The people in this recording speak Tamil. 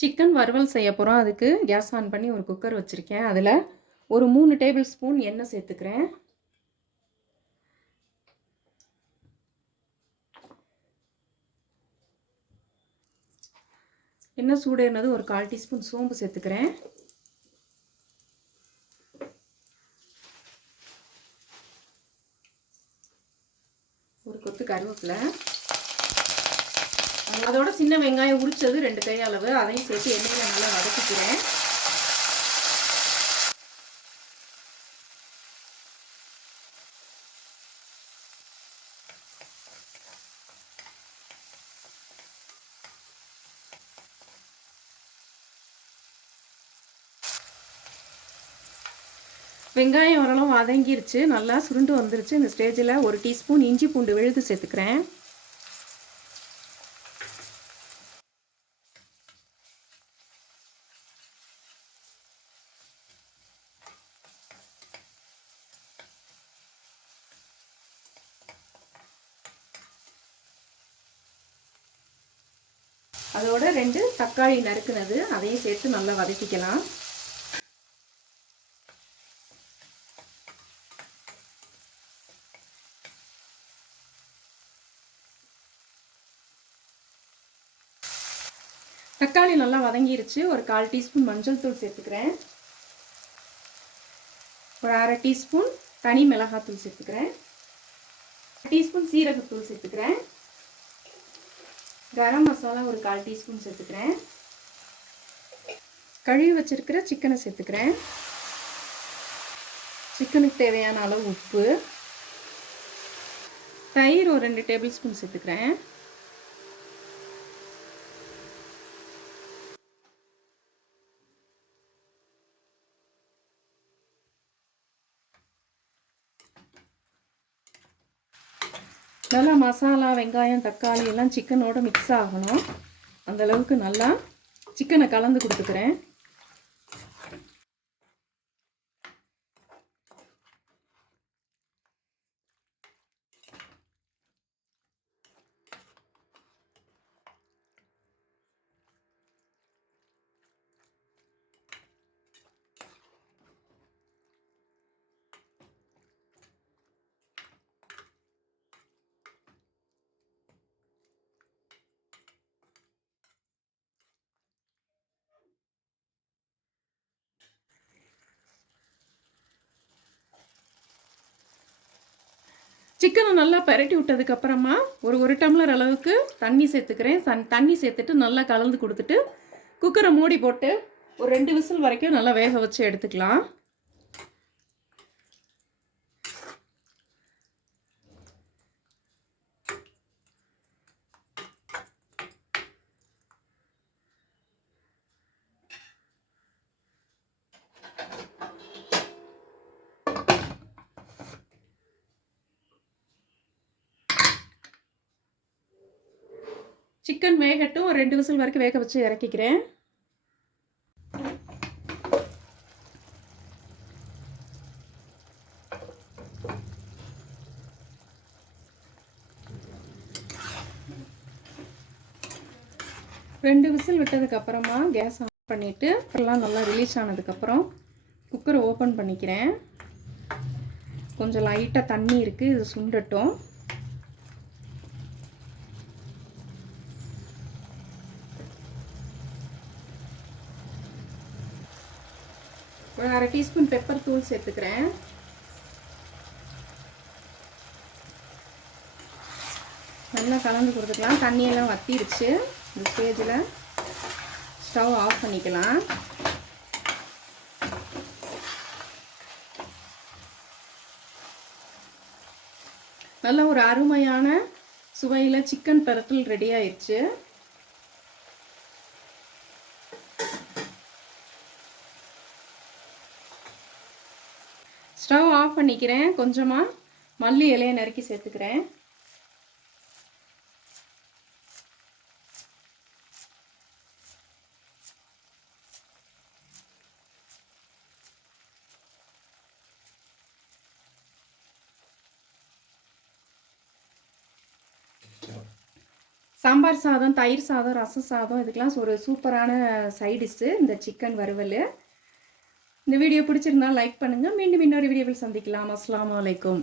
சிக்கன் வறுவல் செய்ய போகிறோம். அதுக்கு கேஸ் ஆன் பண்ணி ஒரு குக்கர் வச்சுருக்கேன். அதில் ஒரு 3 டேபிள் ஸ்பூன் எண்ணெய் சேர்த்துக்கிறேன். எண்ணெய் சூடேறினது ஒரு 1/4 டீஸ்பூன் சோம்பு சேர்த்துக்கிறேன். ஒரு கொத்து கருவேப்பிலை, அதோட சின்ன வெங்காயம் உரிச்சது 2 கை அளவு, அதையும் சேர்த்து எண்ணெயில் நல்லா வதக்கிக்கிறேன். வெங்காயம் ஓரளவு வதங்கிருச்சு, நல்லா சுருண்டு வந்துருச்சு. இந்த ஸ்டேஜில் 1 டீஸ்பூன் இஞ்சி பூண்டு விழுது சேர்த்துக்கிறேன். அதோட 2 தக்காளி நறுக்குனது, அதையும் சேர்த்து நல்லா வதக்கிக்கலாம். தக்காளி நல்லா வதங்கிருச்சு. ஒரு 1/4 டீஸ்பூன் மஞ்சள் தூள் சேர்த்துக்கிறேன். ஒரு 1/2 டீஸ்பூன் தனி மிளகாத்தூள் சேர்த்துக்கிறேன். 1 டீஸ்பூன் சீரகத்தூள் சேர்த்துக்கிறேன். கரம் மசாலா ஒரு 1/4 டீஸ்பூன் சேர்த்துக்கிறேன். கழுவி வச்சிருக்கிற சிக்கனை சேர்த்துக்கிறேன். சிக்கனுக்கு தேவையான அளவு உப்பு, தயிர் ஒரு 2 டேபிள் ஸ்பூன் சேர்த்துக்கிறேன். நல்லா மசாலா, வெங்காயம், தக்காளி எல்லாம் சிக்கனோட மிக்ஸ் ஆகணும். அந்த அளவுக்கு நல்லா சிக்கனை கலந்து கொடுத்துக்கிறேன். சிக்கனை நல்லா பரட்டி விட்டதுக்கு அப்புறமா ஒரு டம்ளர் அளவுக்கு தண்ணி சேர்த்துக்கிறேன். தண்ணி சேர்த்துட்டு நல்லா கலந்து கொடுத்துட்டு குக்கரை மூடி போட்டு ஒரு 2 விசில் வரைக்கும் நல்லா வேக வச்சு எடுத்துக்கலாம். சிக்கன் வேகட்டும். ஒரு 2 விசில் வரைக்கும் வேக வச்சு இறக்கிக்கிறேன். ரெண்டு விசில் விட்டதுக்கு அப்புறமா கேஸ் ஆன் பண்ணிட்டு எல்லாம் நல்லா ரிலீஸ் ஆனதுக்கப்புறம் குக்கரை ஓப்பன் பண்ணிக்கிறேன். கொஞ்சம் லைட்டாக தண்ணி இருக்குது, இது சுண்டட்டும். ஒரு 1/2 டீஸ்பூன் பெப்பர் தூள் சேர்த்துக்கிறேன். நல்லா கலந்து கொடுத்துக்கலாம். தண்ணியெல்லாம் வத்திருச்சு. இந்த ஸ்டேஜில் ஸ்டவ் ஆஃப் பண்ணிக்கலாம். நல்ல ஒரு அருமையான சுவையில் சிக்கன் பிரட்டல் ரெடி ஆயிடுச்சு. ஸ்டவ் ஆஃப் பண்ணிக்கிறேன். கொஞ்சமாக மல்லி இலையை நறுக்கி சேர்த்துக்கிறேன். சாம்பார் சாதம், தயிர் சாதம், ரசம் சாதம் இதுக்கெல்லாம் ஒரு சூப்பரான சைட் டிஷ்ஷு இந்த சிக்கன் வறுவல். இந்த வீடியோ பிடிச்சிருந்தா லைக் பண்ணுங்கள். மீண்டும் இன்னொரு வீடியோவில் சந்திக்கலாம். அஸ்ஸலாமு அலைக்கும்.